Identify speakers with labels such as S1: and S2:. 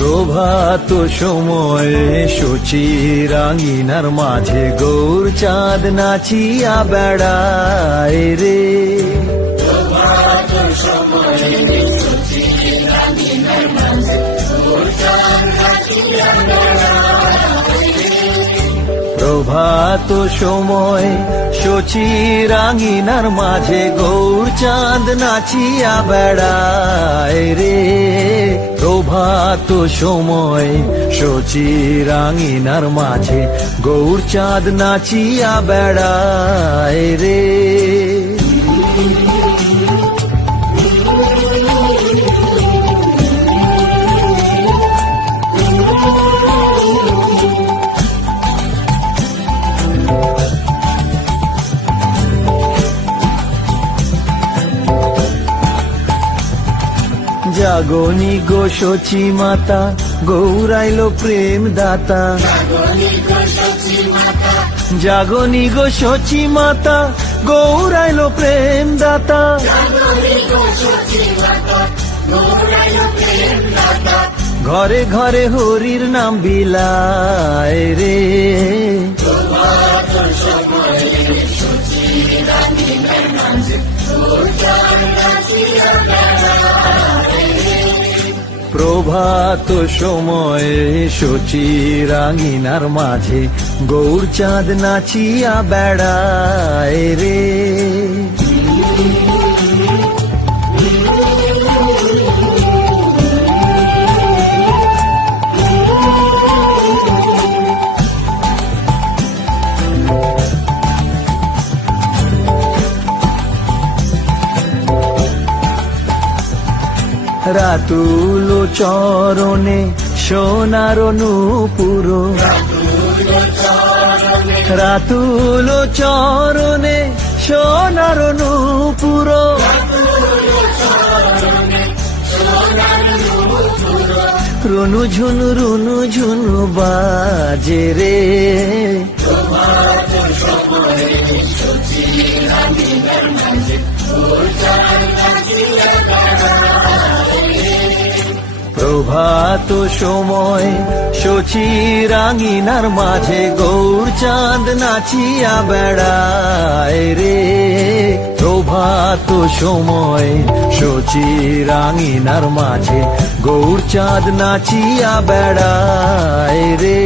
S1: প্রভাত সময়ে সচি রাঙিনার মাঝে গৌর চাঁদ নাচিয়া বেড়ায় রে। প্রভাত সময় সচি রাঙিনার মাঝে গৌর চাঁদ নাচিয়া বেড়ায় রে। প্রভাত সময় সচি রাঙিনার মাঝে গৌর চাঁদ নাচিয়া বেড়ায় রে। জাগনি গো সচি মাতা, গৌরাইলো প্রেম দাতা। জাগনি গো সচি মাতা, গৌরাইলো প্রেম দাতা। ঘরে ঘরে হরির নাম বিলায় রে। প্রভাত সময়ে সচি রাঙিনার মাঝে গৌর চাঁদ নাচিয়া বেড়ায় রে। রাতুলো চরণে সোনার নূপুর রাতুলো চরণে সোনার নূপুর রুনু ঝুনু রুনু ঝুনু বাজে রে। প্রভাত সময় সচি রাঙিনার মাঝে গৌর চাঁদ নাচিয়া বেড়ায় রে। প্রভাত সময় সচি রাঙিনার মাঝে গৌর চাঁদ নাচিয়া বেড়ায় রে।